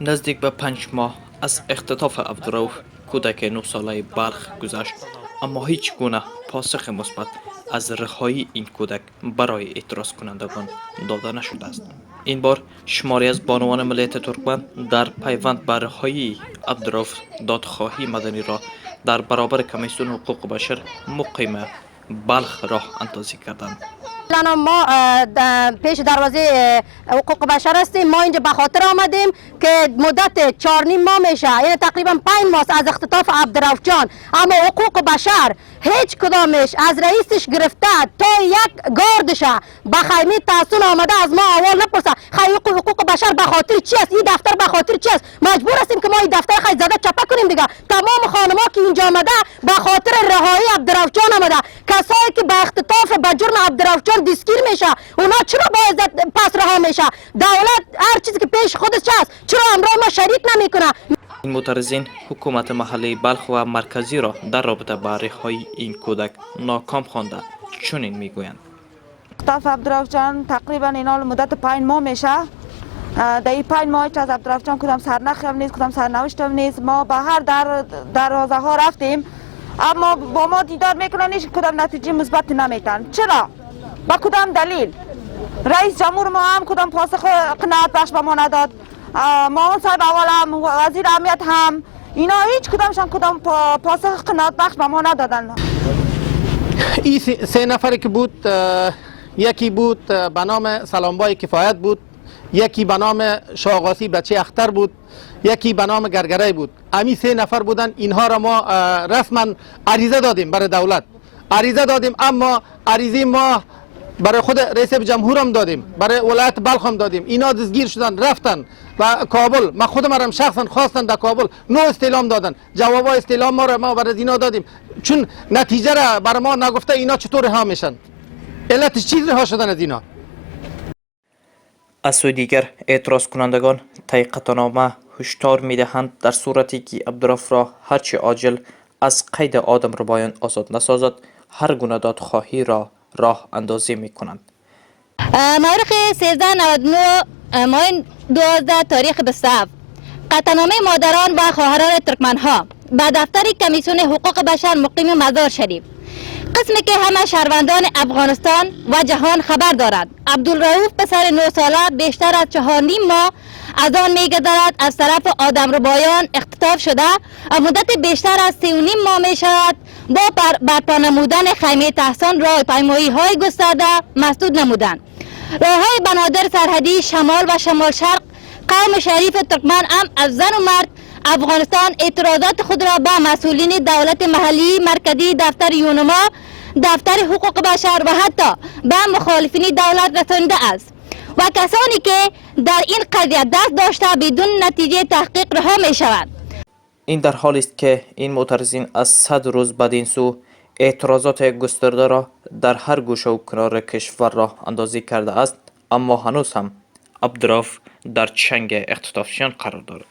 نزدیک به 5 ماه از اختطاف عبدالرؤوف کودک 9 ساله بلخ گذشت، اما هیچ گونه پاسخ مثبت از رهایی این کودک برای اعتراض کنندگان داده نشده است. این بار شماری از بانوان ملیت ترکمن در پیوند به رهایی عبدالرؤوف دادخواهی مدنی را در برابر کمیسیون حقوق بشر مقیم بلخ راه اندازی کردند. الان ما پیش دروازه حقوق بشر هستیم. ما اینجا به خاطر آمدیم که مدت 4.5 ماه میشه، یعنی تقریبا 5 ماه از اختطاف عبدالرؤوف جان، اما حقوق بشر هیچ کدامش از رئیسش گرفته تا یک گاردش به خیمه تحصیل آمده از ما اول نپرسه حقوق بشر به خاطر چی است، این دفتر به خاطر چی است. مجبور هستیم که ما این دفتر خیلی زده چپه کنیم دیگه. تمام خانما که اینجا آمده به خاطر رهایی عبدالرؤوف جان آمده. کسایی که به اختطاف به جرم عبدالرؤوف جان دستگیر میشه، اونا چرا باید پس رها میشه؟ دولت هر چیزی که پیش خودش هست چرا امرای ما شریک نمیکنه؟ این معترضین حکومت محلی بلخ و مرکزی را در رابطه با رهایی این کودک ناکام خوانده چنین میگویند. اختطاف عبدالرؤوف جان تقریبا این حال مدت 5 ماه میشه. در این 5 ماه از عبدالرؤوف جان کدام سرنخم نیست، کدام سرنوشتم نیست. ما به هر دروازه ها رفتیم، اما با ما دیدار میکنن هیچ کدام نتیجه مثبت نمیتن. چرا؟ با کدام دلیل؟ رئیس جمهور ما هم کدام پاسخ قناعت بخش به ما نداد. معاون صاحب اول هم، وزیر امنیت هم، اینا هیچ کدامشان کدام پاسخ قناعت بخش به ما ندادن. این 3 نفری که بود، یکی بود به نام سلامبای کفایت بود، یکی به نام شاغاسی بچه اختر بود، یکی به نام گرگره بود. امی 3 نفر بودن. اینها را ما رسما عریضه دادیم برای دولت، عریضه دادیم، اما عریضه ما برای خود رئیس جمهور هم دادیم، برای ولایت بلخ هم دادیم. اینا دستگیر شدن رفتن و کابل. ما خودم هم شخصا خواستن در کابل 9 استعلام دادن. جواب استعلام ما برای اینا دادیم، چون نتیجه را برای ما نگفته اینا چطور رها میشن، علتش چیز رها شدن از اینا. از سوی دیگر اعتراض کنندگان طی قطعنامه هشدار میدهند در صورتی که عبدالرؤوف را هرچه عاجل از قید آدمربایان آزاد نسازد هر گونه دادخواهی را راه اندازی می کنند. مورخ 1399 ماه 12 تاریخ 27 قطعنامه مادران و خواهران ترکمنها به دفتر کمیسیون حقوق بشر مقیم مزار شریف، قسمی که همه شهروندان افغانستان و جهان خبر دارد. عبدالرؤوف پسر 9 ساله بیشتر از 4.5 ماه از آن می‌گذرد از طرف آدمربایان اختطاف شده و مدت بیشتر از 3.5 ماه می شود با برپا نمودن خیمه تحصین راه پیمایی های گسترده مسدود نمودند. راههای بنادر سرحدی شمال و شمال شرق قوم شریف ترکمن هم از زن و مرد افغانستان اعتراضات خود را به مسئولین دولت محلی، مرکزی، دفتر یونما، دفتر حقوق بشر و حتی به مخالفین دولت رسانده است و کسانی که در این قضیه دست داشته بدون نتیجه تحقیق رها می شود. این در حالی است که این معترضین از 100 روز بدین سو اعتراضات گسترده را در هر گوشه و کنار کشور راه اندازی کرده است، اما هنوز هم عبدالرؤوف در چنگ اختطافیان قرار دارد.